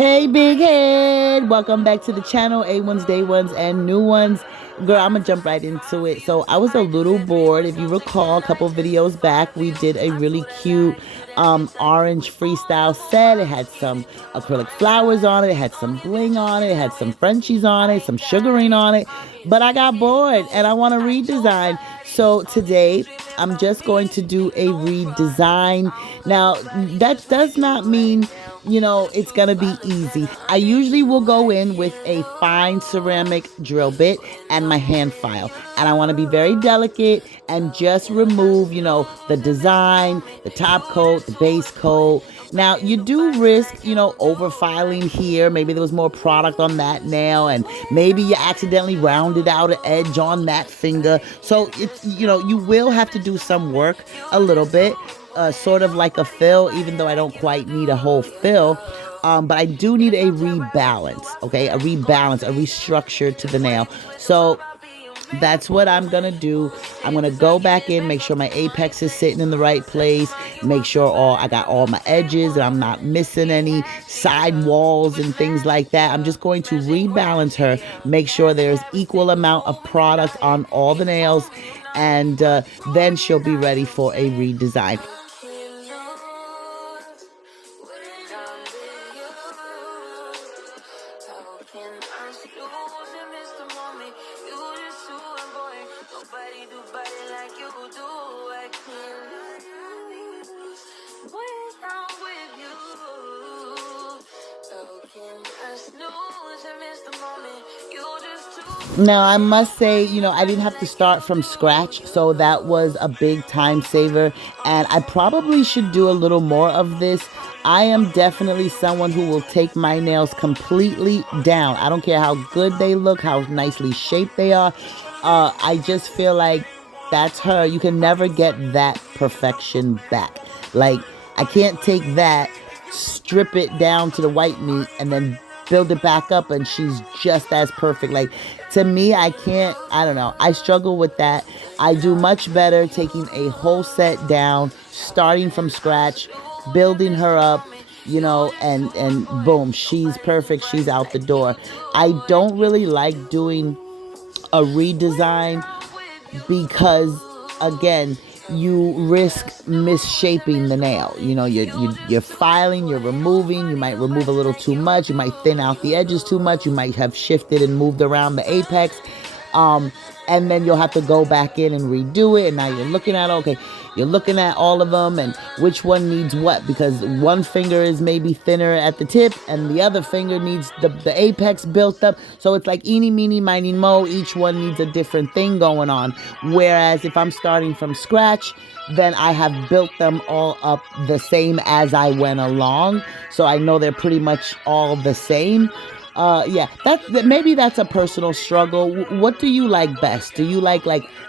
Hey, big head. Welcome back to the channel, A1s, Day Ones, and new ones. Girl, I'm going to jump right into it. So I was a little bored. If you recall, a couple videos back, we did a really cute orange freestyle set. It had some acrylic flowers on it. It had some bling on it. It had some Frenchies on it, some sugaring on it. But I got bored and I want to redesign. So today, I'm just going to do a redesign. Now, that does not mean it's gonna be easy. I usually will go in with a fine ceramic drill bit and my hand file. And I wanna be very delicate and just remove, the design, the top coat, the base coat. Now, you do risk, over filing here. Maybe there was more product on that nail, and maybe you accidentally rounded out an edge on that finger. So, it's, you will have to do some work a little bit. Sort of like a fill, even though I don't quite need a whole fill. But I do need a rebalance, okay? A rebalance, a restructure to the nail. So that's what I'm going to do. I'm going to go back in, make sure my apex is sitting in the right place, make sure I got all my edges and I'm not missing any side walls and things like that. I'm just going to rebalance her, make sure there's equal amount of product on all the nails, and then she'll be ready for a redesign. Now, I must say, I didn't have to start from scratch, so that was a big time saver, and I probably should do a little more of this. I am definitely someone who will take my nails completely down. I don't care how good they look, how nicely shaped they are. I just feel like that's her. You can never get that perfection back. Like, I can't take that, strip it down to the white meat, and then build it back up and she's just as perfect. Like, to me, I don't know. I struggle with that. I do much better taking a whole set down, starting from scratch, building her up, and boom, she's perfect. She's out the door. I don't really like doing a redesign because, again, you risk misshaping the nail. You're filing, you're removing, you might remove a little too much, you might thin out the edges too much, you might have shifted and moved around the apex, and then you'll have to go back in and redo it, and now you're looking at all of them and which one needs what, because one finger is maybe thinner at the tip and the other finger needs the apex built up. So it's like eeny, meeny, miny, mo. Each one needs a different thing going on. Whereas if I'm starting from scratch, then I have built them all up the same as I went along. So I know they're pretty much all the same. Maybe that's a personal struggle. What do you like best? Do you like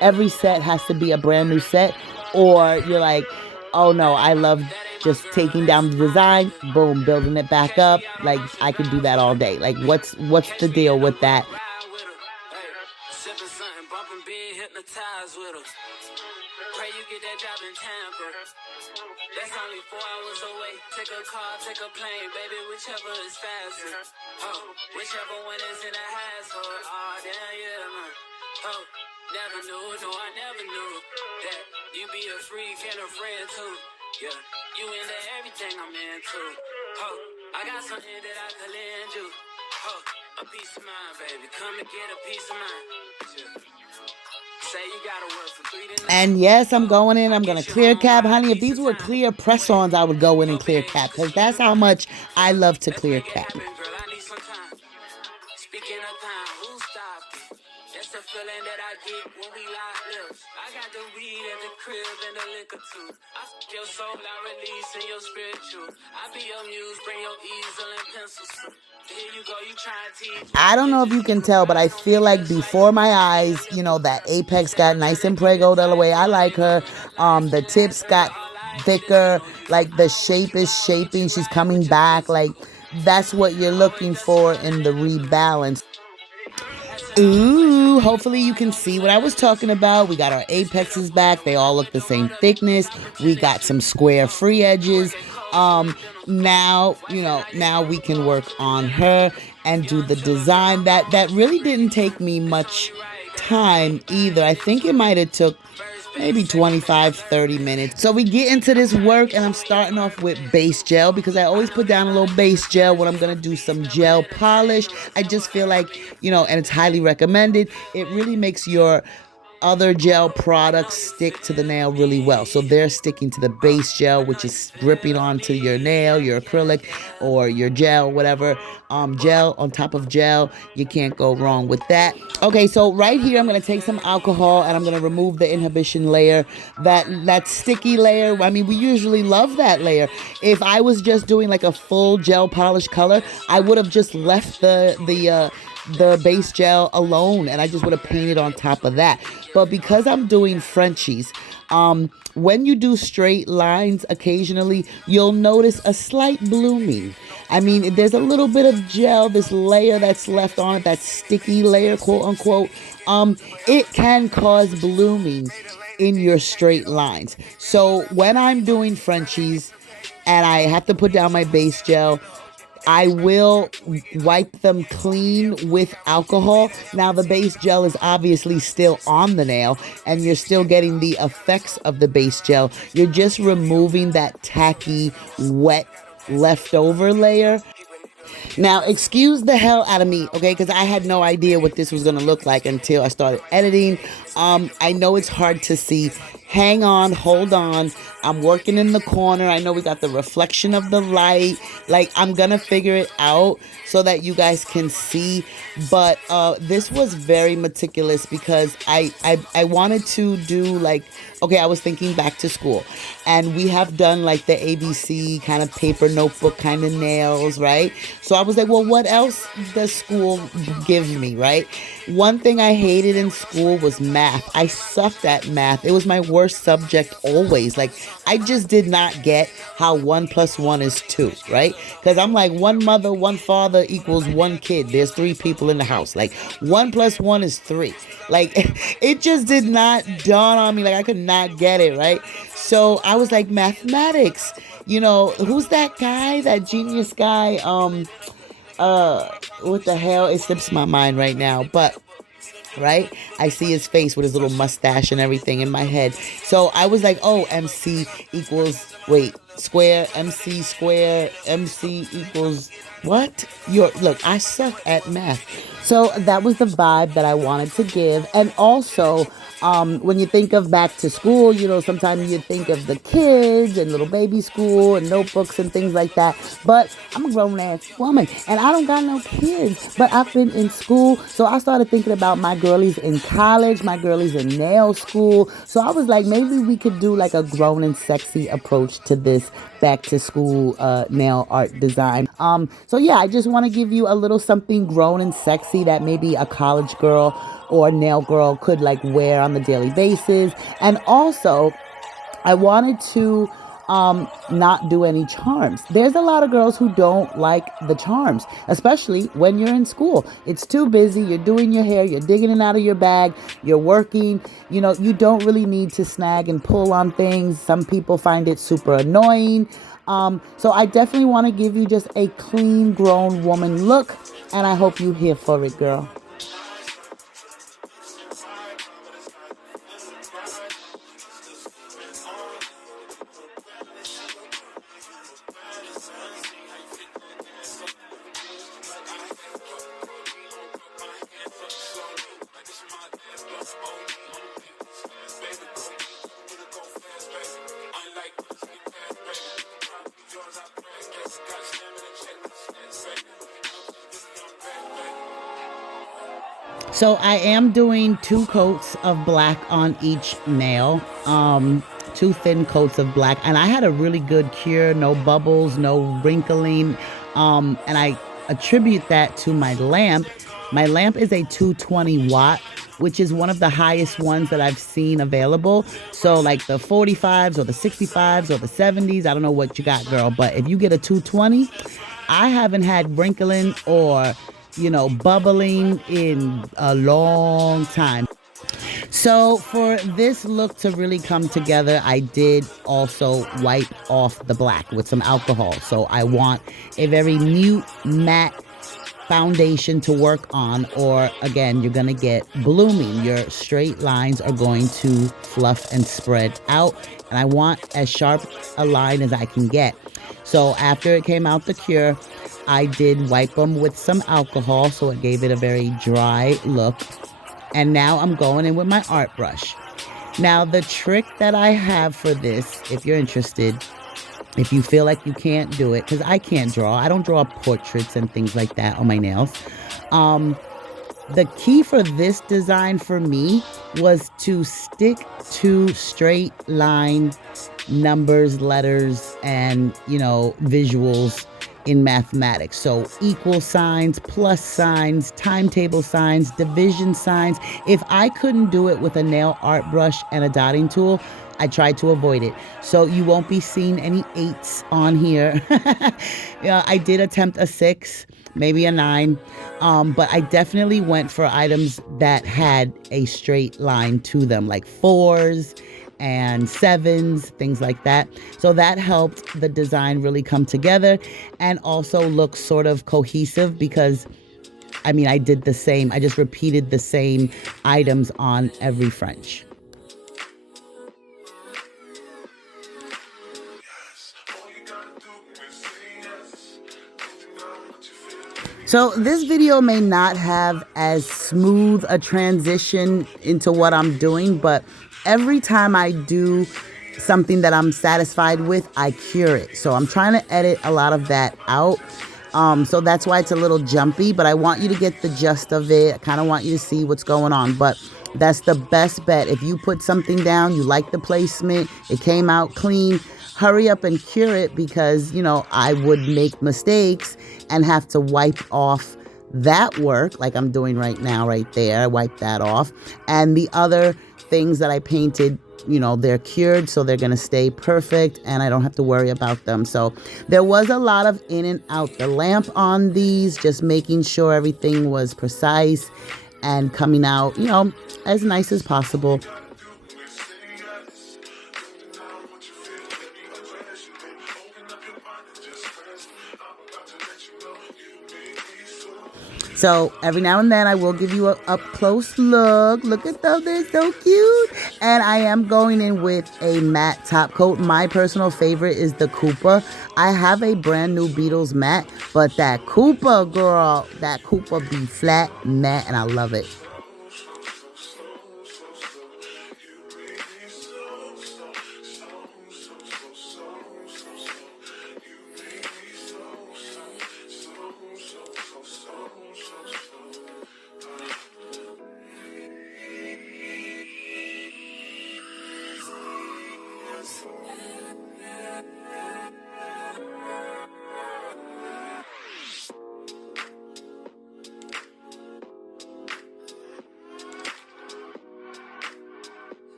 every set has to be a brand new set? Or you're like, oh no, I love just taking down the design, boom, building it back up. Like, I could do that all day. Like, what's the deal with that? Pray you get that job in Tampa. That's only 4 hours away. Take a car, take a plane, baby, whichever is faster. Oh, whichever one is in a hassle. Oh, damn, yeah, man. Oh, never knew, no, I never knew that you be a freak and a friend too. Yeah, you into everything I'm into. Oh, I got something that I could lend you. Oh, a peace of mind, baby. Come and get a peace of mind. Yeah. And yes, I'm going in. I'm going to clear cap. Honey, if these were clear press-ons, I would go in and clear cap, because that's how much I love to clear cap. The feeling that I get when we lock lips. I got the weed at the crib and the liquor too. I f*** your soul, I release in your spiritual. I be your muse, bring your easel and pencils too. Here you go, you try to teach. I don't know if you can tell, but I feel like before my eyes, that apex got nice and prego the way I like her. The tips got thicker, like the shape is shaping, she's coming back. Like, that's what you're looking for in the rebalance. Ooh, hopefully you can see what I was talking about. We got our apexes back. They all look the same thickness. We got some square free edges. Now, now we can work on her and do the design. That really didn't take me much time either. I think it might have took maybe 25, 30 minutes. So we get into this work, and I'm starting off with base gel because I always put down a little base gel when I'm going to do some gel polish. I just feel like, and it's highly recommended. It really makes your other gel products stick to the nail really well. So they're sticking to the base gel, which is gripping onto your nail, your acrylic, or your gel, whatever. Gel on top of gel. You can't go wrong with that. Okay, so right here, I'm going to take some alcohol and I'm going to remove the inhibition layer, that sticky layer. I mean, we usually love that layer. If I was just doing like a full gel polish color, I would have just left the base gel alone and I just would have painted on top of that. But because I'm doing Frenchies, when you do straight lines occasionally, you'll notice a slight blooming. I mean, there's a little bit of gel, this layer that's left on it, that sticky layer, quote unquote. It can cause blooming in your straight lines. So when I'm doing Frenchies and I have to put down my base gel, I will wipe them clean with alcohol. Now, the base gel is obviously still on the nail, and you're still getting the effects of the base gel. You're just removing that tacky, wet, leftover layer. Now, excuse the hell out of me, okay? Because I had no idea what this was going to look like until I started editing. I know it's hard to see. Hang on, hold on. I'm working in the corner. I know we got the reflection of the light. Like, I'm going to figure it out so that you guys can see. But this was very meticulous because I wanted to do like, okay, I was thinking back to school. And we have done like the ABC kind of paper notebook kind of nails, right? So I was like, well, what else does school give me, right? One thing I hated in school was math. I sucked at math. It was my worst subject always. Like, I just did not get how 1 + 1 is 2, right? Because I'm like, one mother, one father equals one kid. There's 3 people in the house. Like, 1 + 1 is 3. Like, it just did not dawn on me. Like, I could not get it, right? So I was like, mathematics. Who's that guy, that genius guy? What the hell? It slips my mind right now. But right, I see his face with his little mustache and everything in my head. So I was like, oh, MC equals, wait, square, MC square, MC equals what? Look, I suck at math. So that was the vibe that I wanted to give. And also, when you think of back to school, sometimes you think of the kids and little baby school and notebooks and things like that. But I'm a grown ass woman and I don't got no kids, but I've been in school. So I started thinking about my girlies in college, my girlies in nail school. So I was like, maybe we could do like a grown and sexy approach to this back to school nail art design. So yeah, I just want to give you a little something grown and sexy that maybe a college girl or nail girl could like wear on the daily basis. And also, I wanted to not do any charms. There's a lot of girls who don't like the charms, especially when you're in school. It's too busy. You're doing your hair. You're digging it out of your bag. You're working. You don't really need to snag and pull on things. Some people find it super annoying. So I definitely want to give you just a clean, grown woman look, and I hope you're here for it, girl. So I am doing 2 coats of black on each nail, 2 thin coats of black, and I had a really good cure, no bubbles, no wrinkling, and I attribute that to my lamp. My lamp is a 220 watt, which is one of the highest ones that I've seen available. So like the 45s or the 65s or the 70s, I don't know what you got, girl, but if you get a 220, I haven't had wrinkling or bubbling in a long time. So for this look to really come together, I did also wipe off the black with some alcohol. So I want a very mute, matte foundation to work on, or again, you're gonna get blooming. Your straight lines are going to fluff and spread out, and I want as sharp a line as I can get. So after it came out the cure, I did wipe them with some alcohol, so it gave it a very dry look. And now I'm going in with my art brush. Now the trick that I have for this, if you're interested, if you feel like you can't do it, because I can't draw. I don't draw portraits and things like that on my nails. The key for this design for me was to stick to straight line numbers, letters, and, visuals in mathematics. So equal signs, plus signs, timetable signs, division signs. If I couldn't do it with a nail art brush and a dotting tool, I tried to avoid it. So you won't be seeing any 8s on here. I did attempt a 6, maybe a 9. But I definitely went for items that had a straight line to them, like 4s and 7s, things like that. So that helped the design really come together and also look sort of cohesive because, I did the same. I just repeated the same items on every French. So this video may not have as smooth a transition into what I'm doing, but every time I do something that I'm satisfied with, I cure it. So I'm trying to edit a lot of that out. So that's why it's a little jumpy, but I want you to get the gist of it. I kind of want you to see what's going on, but that's the best bet. If you put something down, you like the placement, it came out clean, hurry up and cure it because, I would make mistakes and have to wipe off that work like I'm doing right now, right there. I wiped that off. And the other things that I painted, they're cured, so they're going to stay perfect and I don't have to worry about them. So there was a lot of in and out the lamp on these, just making sure everything was precise and coming out, as nice as possible. So every now and then I will give you a up close look. Look at them, they're so cute. And I am going in with a matte top coat. My personal favorite is the Koopa. I have a brand new Beatles matte, but that Koopa, girl, that Koopa be flat, matte, and I love it.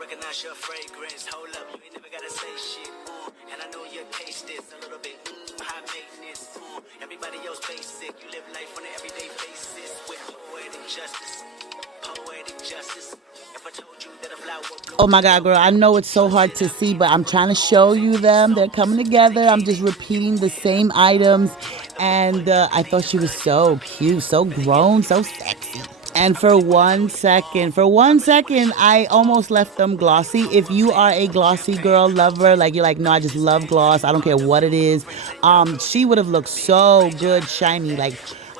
Recognize your fragrance, hold up, you ain't never gotta say shit, and I know your taste is a little bit, high maintenance, everybody else basic, you live life on an everyday basis, with poetic justice, if I told you that a flower blows. Oh my God, girl, I know it's so hard to see, but I'm trying to show you them, they're coming together, I'm just repeating the same items, and I thought she was so cute, so grown, so sexy. And for 1 second, I almost left them glossy. If you are a glossy girl lover, like you're like, no, I just love gloss, I don't care what it is, she would have looked so good shiny. Like,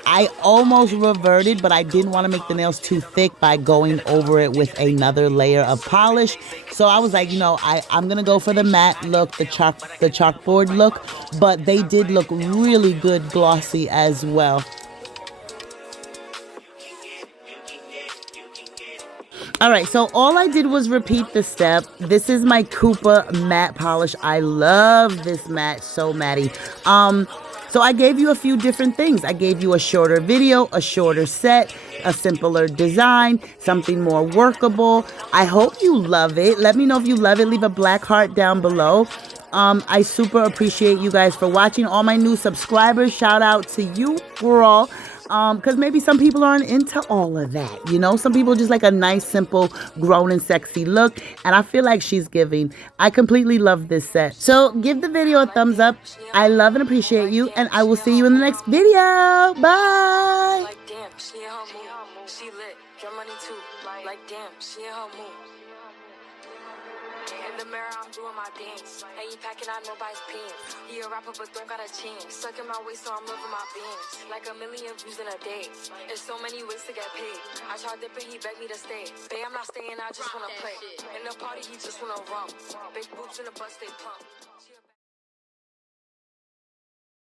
I almost reverted, but I didn't want to make the nails too thick by going over it with another layer of polish. So I was like, I'm gonna go for the matte look, the chalkboard look, but they did look really good glossy as well. All right, so all I did was repeat the step. This is my Koopa matte polish. I love this matte, so matty. So I gave you a few different things. I gave you a shorter video, a shorter set, a simpler design, something more workable. I hope you love it. Let me know if you love it. Leave a black heart down below. I super appreciate you guys for watching. All my new subscribers, shout out to you, girl. Because maybe some people aren't into all of that, Some people just like a nice, simple, grown and sexy look, and I feel like she's giving. I completely love this set. So give the video a thumbs up. I love and appreciate you, and I will see you in the next video. Bye! Like, damn, she in her mood. She lit, get money too. Like, damn, she in her mood. In the mirror, I'm doing my dance. Ain't packing out nobody's pants. He a rapper, but don't got a chance. Stuck in my waist, so I'm living my bands. Like 1,000,000 views in a day. There's so many ways to get paid. I tried dipping, he begged me to stay. Babe, I'm not staying, I just wanna play. In the party, he just wanna rump. Big boobs in the bus, they plump.